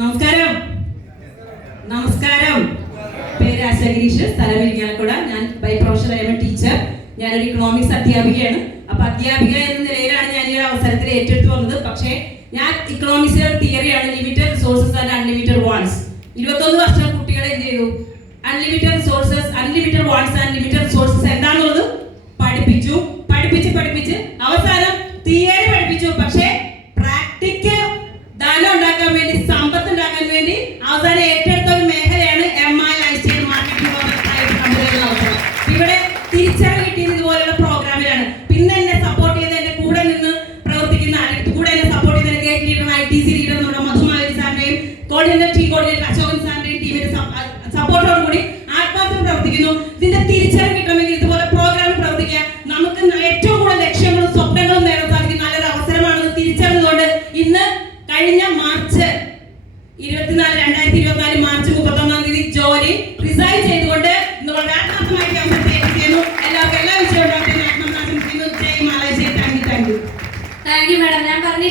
നമസ്കാരം. നമസ്കാരം. പേര് ആശ ഗിരീഷ്, സ്ഥലം ഇരിങ്ങാലക്കുട. ഞാൻ by professional I am teacher. ഞാനൊരു ഇക്കണോമിക്സ് അധ്യാപികയാണ്. അപ്പൊ അധ്യാപിക എന്ന നിലയിലാണ് ഞാൻ ഈ ഒരു അവസരത്തിൽ ഏറ്റെടുത്ത് വന്നത്. പക്ഷേ ഞാൻ ഇക്കണോമിക്സിലെ ഒരു തിയറിയാണ് limited resources and unlimited wants. 21 വർഷം കുട്ടികളെ എന്ത് ചെയ്തു? Unlimited resources, unlimited wants and limited resources എന്താണെന്നുള്ളത് പഠിപ്പിച്ചു. പഠിപ്പിച്ച് അവസാനം തിയറി പഠിപ്പിച്ചു. പക്ഷേ പ്രാക്ടിക്കൽ ധനം ഉണ്ടാക്കാൻ വേണ്ടി, സമ്പത്ത് ഉണ്ടാക്കാൻ വേണ്ടി അവസാനം ഏറ്റെടുത്ത ഒരു മേഖലയാണ് MI ലൈഫ്സ്റ്റൈൽ മാർക്കറ്റിംഗ് അവസരം. ഇവിടെ തിരിച്ചറിവ് കിട്ടിയത് ഇതുപോലുള്ള പ്രോഗ്രാമിലാണ്. പിന്നെ എന്നെ സപ്പോർട്ട് ചെയ്ത് എന്റെ കൂടെ നിന്ന് പ്രവർത്തിക്കുന്ന, കൂടെ എന്നെ സപ്പോർട്ട് ചെയ്ത ഗേറ്റ് ലീഡർ, ITC ലീഡർ നമ്മുടെ മധുമാലി സാറിന്റെയും കോർഡിനേറ്റർ അശോകൻ സാറിന്റെയും ടീമിന്റെ സപ്പോർട്ടോട് കൂടി ആത്മാർത്ഥം പ്രവർത്തിക്കുന്നു. ഇതിന്റെ തിരിച്ചറിവ് കിട്ടണമെങ്കിൽ ഇതുപോലെ പ്രോഗ്രാമിൽ പ്രവർത്തിക്കുക. നമുക്ക് ഏറ്റവും കൂടുതൽ ലക്ഷ്യങ്ങളും സ്വപ്നങ്ങളും നേടാൻ സാധിക്കുന്ന നല്ലൊരു അവസരമാണെന്ന് തിരിച്ചറിഞ്ഞുകൊണ്ട് ഇന്ന് കഴിഞ്ഞ മാർച്ച് 2024 മാർച്ച് 31 തീയതി ജോലി റിസൈൻ ചെയ്തുകൊണ്ട് ഇന്ന് വളരെ ആത്മാർത്ഥമായി അവസരത്തെ ചെയ്യുന്നു. എല്ലാവർക്കും എല്ലാ വിഷയവും ആത്മാർത്ഥം ആശംസിക്കുന്നു. ജയ് മാലേ, ജയ്. Thank you. Thank you madam. ഞാൻ പറഞ്ഞില്ല